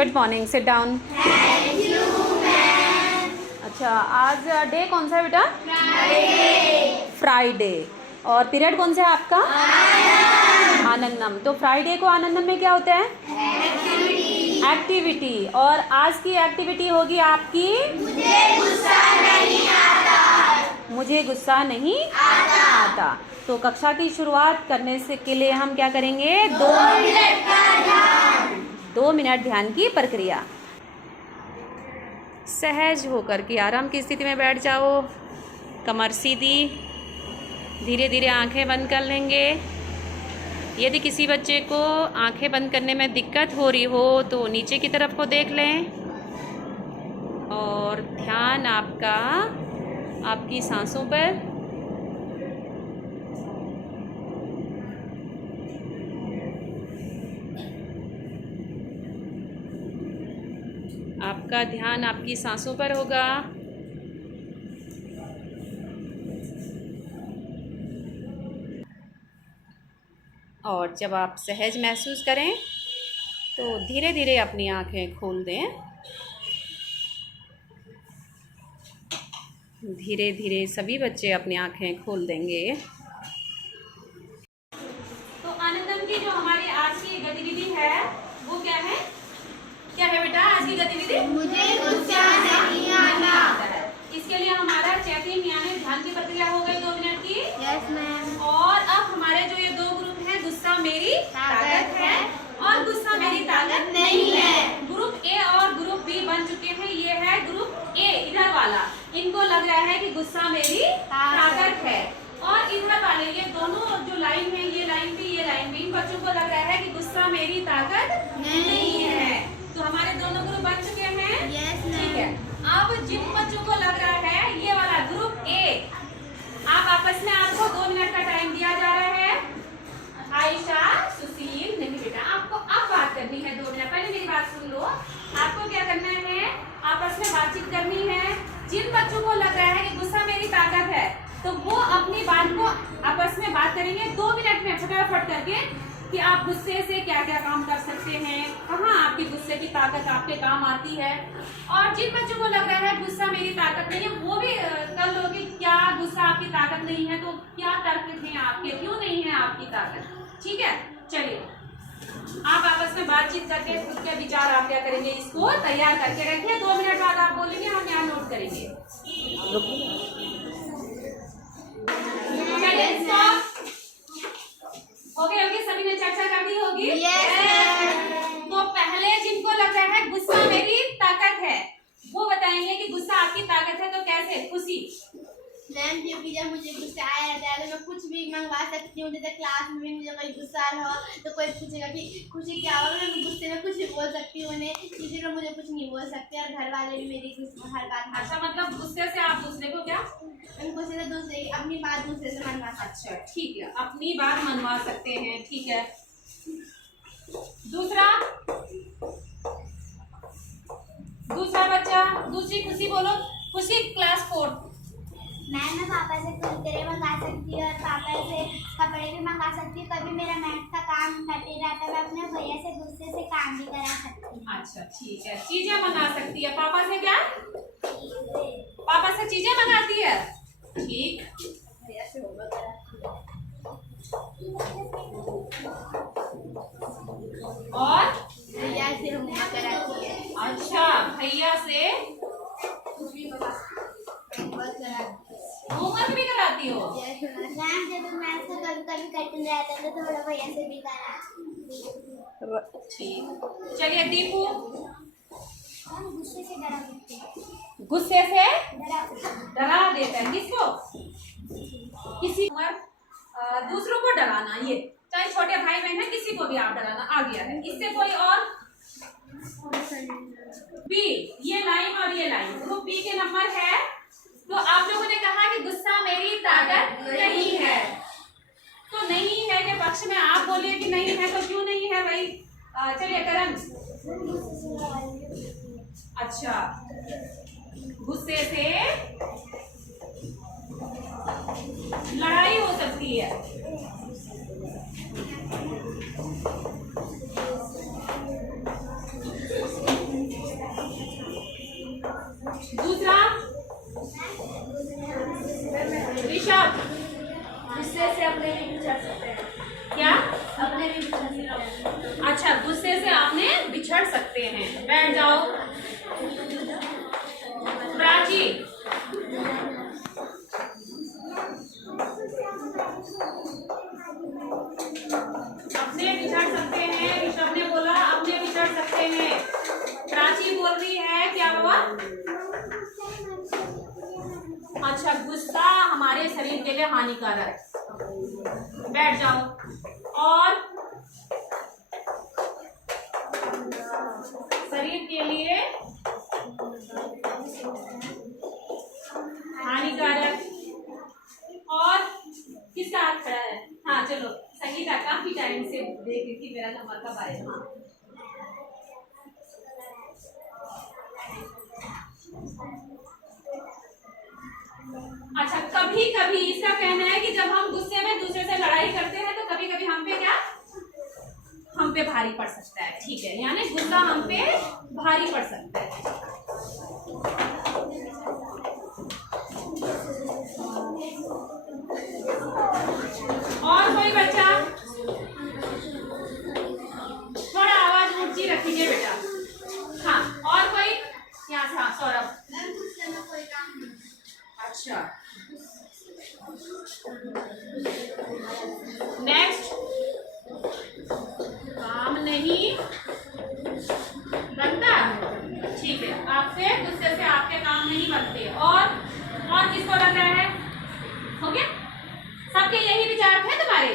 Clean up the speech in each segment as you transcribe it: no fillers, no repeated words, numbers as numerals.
Good morning, sit down. Thank you ma'am. अच्छा, आज day कौन सा है बेटा? फ्राइडे। फ्राइडे। और पीरियड कौन सा है आपका? आनंदम। तो फ्राइडे को आनंदम में क्या होता है? एक्टिविटी। और आज की एक्टिविटी होगी आपकी मुझे गुस्सा नहीं आता। मुझे गुस्सा नहीं आता। तो कक्षा की शुरुआत करने से के लिए हम क्या करेंगे? 2 मिनट का ध्यान। 2 मिनट ध्यान की प्रक्रिया। सहज होकर के आराम की स्थिति में बैठ जाओ। कमर सीधी, धीरे धीरे आंखें बंद कर लेंगे। यदि किसी बच्चे को आंखें बंद करने में दिक्कत हो रही हो तो नीचे की तरफ को देख लें और ध्यान आपका आपकी सांसों पर। आपका ध्यान आपकी सांसों पर होगा। और जब आप सहज महसूस करें तो धीरे धीरे अपनी आंखें खोल दें। धीरे धीरे सभी बच्चे अपनी आंखें खोल देंगे। तो आनंदम की जो हमारी आज की गतिविधि है वो क्या है? क्या है बेटा आज की गतिविधि? मुझे गुस्सा नहीं आता। इसके लिए हमारा चेकिंग यानी ध्यान की प्रक्रिया हो गई 2 मिनट की। Yes ma'am. और अब हमारे जो ये 2 ग्रुप हैं, गुस्सा मेरी ताकत है और गुस्सा मेरी ताकत नहीं है। ग्रुप ए और ग्रुप बी बन चुके हैं। ये है ग्रुप ए, इधर वाला। इनको लग रहा है कि गुस्सा मेरी ताकत है। और इधर वाले ये दोनों जो लाइन है, ये लाइन भी ये लाइन भी, इन बच्चों को लग रहा है कि गुस्सा मेरी ताकत नहीं है। तो हमारे दोनों ग्रुप बन चुके हैं। यस ठीक है। अब जिन बच्चों को लग रहा है ये वाला ग्रुप ए, आप आपस में आपको 2 मिनट का टाइम दिया जा रहा है। आयशा, सुशील, नहीं बेटा आपको अब बात करनी है 2 मिनट। पहले मेरी बात सुन लो। आपको क्या करना है? आपस में बातचीत करनी है। जिन बच्चों को लग रहा है कि गुस्सा मेरी ताकत है तो वो अपनी बात को आपस में बात करेंगे 2 मिनट में फटाफट करके कि आप गुस्से से क्या क्या काम कर सकते हैं, कहाँ आपकी गुस्से की ताकत आपके काम आती है। और जिन बच्चों को लग रहा है गुस्सा मेरी ताकत नहीं है वो भी कर लो कि क्या गुस्सा आपकी ताकत नहीं है, तो क्या तर्क हैं आपके, क्यों नहीं है आपकी ताकत। ठीक है, चलिए आप आपस में बातचीत करके खुद के विचार आप क्या करेंगे, इसको तैयार करके रखिए। 2 मिनट बाद आप बोलेंगे, हम यहाँ नोट करेंगे। ओके, सभी ने चर्चा कर दी होगी। तो पहले जिनको लग रहा है गुस्सा मेरी ताकत है वो बताएंगे कि गुस्सा आपकी ताकत है। तो कैसे? खुशी मैम, क्योंकि जब मुझे गुस्सा आ जाता है तो मैं कुछ भी मंगवा सकती हूँ। जैसे क्लास में भी मुझे कोई गुस्सा हो तो कोई पूछेगा कि खुशी क्या हुआ, मैं गुस्से में कुछ भी बोल सकती हूँ उन्हें, किसी को मुझे कुछ नहीं बोल सकते। और घर वाले भी मेरी हर बात। अच्छा, मतलब गुस्से से आप दूसरे को क्या? गुस्से से दूसरे अपनी बात दूसरे से मनवा सकते। अच्छा ठीक है, अपनी बात मनवा सकते हैं। ठीक है, दूसरा बच्चा, दूसरी खुशी बोलो। खुशी क्लास 4। मैं पापा से कुरकुरे मंगा सकती हूँ और पापा से कपड़े भी मंगा सकती हूँ। कभी मेरा मैथ का काम फटे रहता है, मैं अपने भैया से गुस्से से काम भी करा सकती हूँ। अच्छा ठीक है, चीजें मंगा सकती है। पापा से क्या? पापा से चीजें मंगाती है। ठीक, भैया से होमवर्क कराती है। और भैया से होमवर्क कराती है। अच्छा, भैया से होमवर्क भी कराती हो। मैम, जब मैं से कभी कभी कठिन रहता है तो थोड़ा भैया से भी करा। ठीक, चलिए दीपू। गुस्से से डरा देते हैं। गुस्से से डरा डरा देता है किसको? किसी दूसरों को डराना, ये चाहे छोटे भाई बहन है, किसी को भी आप डराना आ गया है। इससे कोई और बी, ये लाइन और ये लाइन ग्रुप बी के नंबर है। तो आप लोगों ने कहा कि गुस्सा मेरी ताकत नहीं है, तो नहीं है के पक्ष में आप बोलिए कि नहीं है। तो क्यों नहीं है भाई? चलिए करण। अच्छा, गुस्से से लड़ाई हो सकती है। सकते हैं। बैठ जाओ। प्राची, अपने बिछड़ सकते हैं। ऋषभ ने बोला अपने बिछड़ सकते हैं। प्राची बोल रही है क्या बाबा? अच्छा, गुस्सा हमारे शरीर के लिए हानिकारक। बैठ जाओ। और शरीर के लिए हानिकारक। और किसका हाथ खड़ा है? हाँ चलो, संगीता काफी टाइम से देख रही थी मेरा नंबर कब आएगा। हाँ अच्छा, कभी कभी इसका कहना है कि जब हम गुस्से में दूसरे से लड़ाई करते हैं तो कभी कभी हम पे क्या, हम पे भारी पड़ सकता है। ठीक है, यानी गुस्सा हम पे भारी पड़ सकता है। और कोई बच्चा? थोड़ा आवाज ऊंची रखिए बेटा। हाँ, और कोई? यहाँ से। हाँ सौरभ। अच्छा, नेक्स्ट। काम नहीं बनता। ठीक है, आपसे गुस्से से आपके काम नहीं बनते। और किसको लग रहा है? हो गया? सबके यही विचार थे तुम्हारे?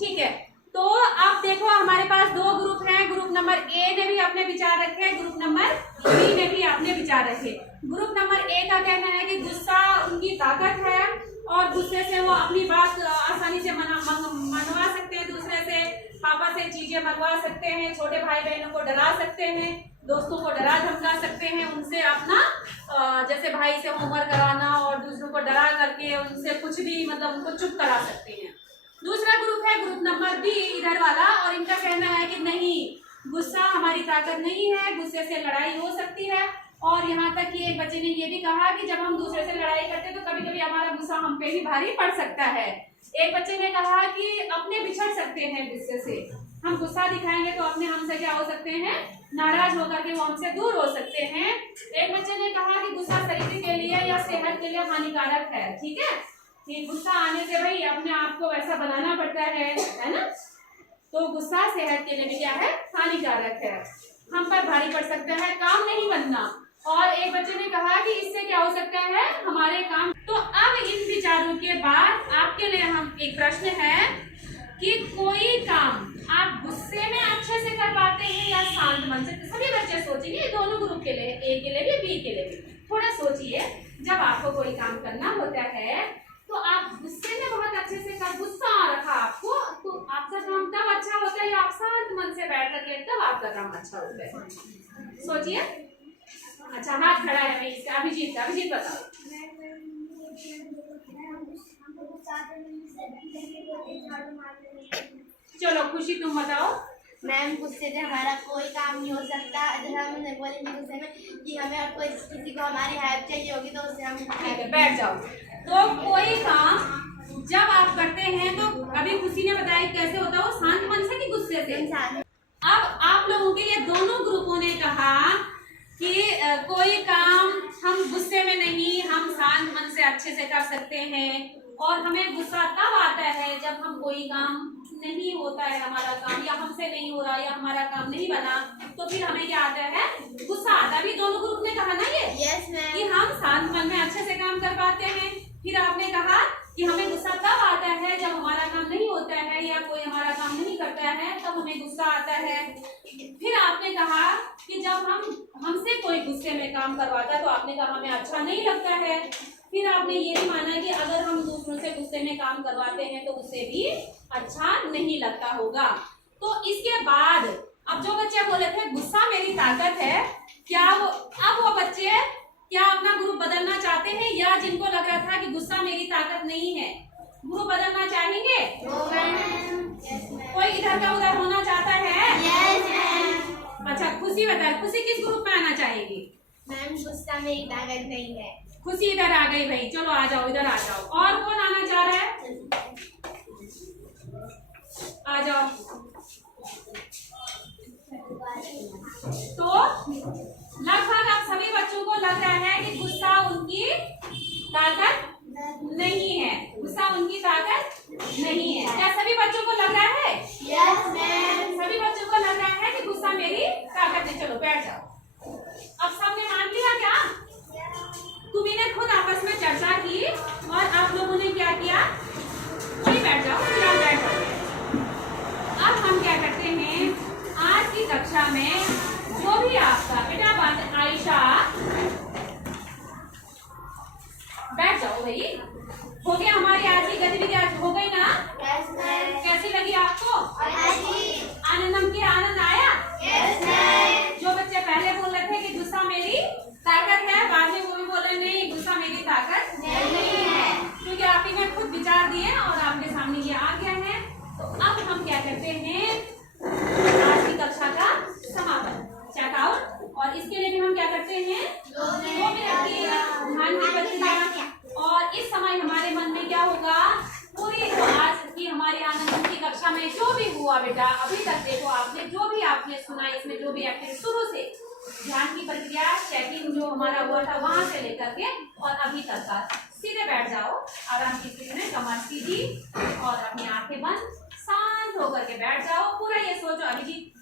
ठीक है, तो अब देखो हमारे पास दो ग्रुप हैं। ग्रुप नंबर ए ने भी अपने विचार रखे, ग्रुप नंबर बी ने भी अपने विचार रखे। ग्रुप नंबर ए का कहना है कि गुस्सा उनकी ताकत है और गुस्से से वो अपनी बात आसानी से मनवा सकते हैं, दूसरे से, पापा से चीजें मंगवा सकते हैं, छोटे भाई बहनों को डरा सकते हैं, दोस्तों को डरा धमका सकते हैं, उनसे अपना जैसे भाई से होमवर्क कराना और दूसरों को डरा करके उनसे कुछ भी मतलब उनको चुप करा सकते हैं। दूसरा ग्रुप है ग्रुप नंबर बी, इधर वाला, और इनका कहना है कि नहीं, गुस्सा हमारी ताकत नहीं है, गुस्से से लड़ाई हो सकती है। और यहाँ तक कि एक बच्चे ने ये भी कहा कि जब हम दूसरे से लड़ाई करते हैं तो कभी कभी हमारा गुस्सा हम पे भी भारी पड़ सकता है। एक बच्चे ने कहा कि अपने बिछड़ सकते हैं गुस्से से। हम गुस्सा दिखाएंगे तो अपने हमसे क्या हो सकते हैं, नाराज होकर के वो हमसे दूर हो सकते हैं। एक बच्चे ने कहा कि गुस्सा शरीर के लिए या सेहत के लिए हानिकारक है। ठीक है, कि गुस्सा आने से भाई अपने आप को वैसा बनाना पड़ता है ना, तो गुस्सा सेहत के लिए भी क्या है, हानिकारक है, हम पर भारी पड़ सकता है, काम नहीं बनना। और एक बच्चे ने कहा कि इससे क्या हो सकता है, हमारे काम। तो अब इन विचारों के बाद आपके लिए हम एक प्रश्न है कि कोई काम आप गुस्से में अच्छे से कर पाते हैं या शांत मन से? सभी बच्चे सोचेंगे, दोनों ग्रुप के लिए, ए के लिए भी बी के लिए भी। थोड़ा सोचिए, जब आपको कोई काम करना होता है तो आप गुस्से में बहुत अच्छे से कर, गुस्सा आ रखा आपको, तो आपका काम तब अच्छा होता है या आप शांत मन से बैठ करके तब आपका काम अच्छा होता है? सोचिए। अच्छा, हाथ खड़ा है भाई इसका, अभिजीत का। अभिजीत बताओ। चलो खुशी तुम बताओ। मैम, गुस्से से हमारा कोई काम नहीं हो सकता। जैसे हम बोलेंगे गुस्से में कि हमें और कोई किसी को हमारी हेल्प चाहिए होगी तो उससे हम बैठ जाओ। तो कोई काम जब आप करते हैं तो अभी खुशी ने बताया कैसे होता है वो, शांत मन से कि गुस्से से? अब आप लोगों के ये दोनों ग्रुपों ने कहा कि कोई काम हम गुस्से में नहीं, हम शांत मन से अच्छे से कर सकते हैं। और हमें गुस्सा तब आता है जब हम कोई काम नहीं होता है हमारा काम, या हमसे नहीं हो रहा, या हमारा काम नहीं बना, तो फिर हमें क्या आता है, गुस्सा आता है। भी दोनों ग्रुप ने कहा ना ये, यस मैम, कि हम शांत मन में अच्छे से काम कर पाते हैं। फिर आपने कहा कि हमें गुस्सा तब आता है जब हमारा काम नहीं होता है या कोई हमारा काम नहीं करता है, तब हमें गुस्सा आता है। फिर आपने कहा कि जब हमसे कोई गुस्से में काम करवाता है तो आपने कहा हमें अच्छा नहीं लगता है। फिर आपने ये भी माना कि अगर हम दूसरों से गुस्से में काम करवाते हैं तो उससे भी अच्छा नहीं लगता होगा। तो इसके बाद अब जो बच्चे बोले थे गुस्सा मेरी ताकत है, क्या वो बच्चे क्या अपना ग्रुप बदलना चाहते हैं, या जिनको लग रहा था कि गुस्सा मेरी ताकत नहीं है, ग्रुप बदलना चाहेंगे? कोई इधर का उधर होना चाहता है? अच्छा, खुशी बताए, खुशी किस ग्रुप में आना चाहेगी? मैम, गुस्सा मेरी ताकत नहीं है। खुशी इधर आ गई भाई, चलो आ जाओ, इधर आ जाओ। और कौन आना चाह रहा है? आ जाओ। तो ताकत नहीं है, गुस्सा उनकी ताकत नहीं है। क्या सभी बच्चों को लग रहा है? Yes ma'am. सभी बच्चों को लग रहा है कि गुस्सा मेरी ताकत है। चलो बैठ जाओ। अब सबने मान लिया क्या? तुम्ही ने खुद आपस में चर्चा की और आप लोगों ने क्या किया? वही बैठ जाओ, फिलहाल बैठ जाओ। अब हम क्या करते हैं, आज की कक्षा में जो भी आपका बेटा बात, आयशा बैठ जाओ भाई। हो गया, हमारी आज की गतिविधि आज हो गई ना? Yes ma'am. कैसी लगी आपको? आनंदम की आनंद आया? Yes ma'am. जो बच्चे पहले बोल रहे थे कि गुस्सा मेरी ताकत है, बाद में वो भी बोल रहे नहीं गुस्सा मेरी ताकत नहीं है, क्योंकि आप ही ने खुद विचार दिए और आपके सामने ये आ गया है। तो अब हम क्या करते हैं, आज की कक्षा का समापन, चेकआउट। और इसके लिए भी हम क्या करते हैं, 2 मिनट की ध्यान की प्रक्रिया। और इस समय हमारे मन में क्या होगा, पूरी जो आज की हमारी आनंद की कक्षा में जो भी हुआ बेटा, अभी तक देखो आपने जो भी आपने सुना, इसमें जो भी एक्टिविटी शुरू से ध्यान की प्रक्रिया, चेकिंग जो हमारा हुआ था वहां से लेकर के और अभी तक का, सीधे बैठ जाओ आराम की स्थिति में, कमर सीधी और अपनी आंखें बंद, शांत होकर के बैठ जाओ। पूरा ये सोचो अभिजीत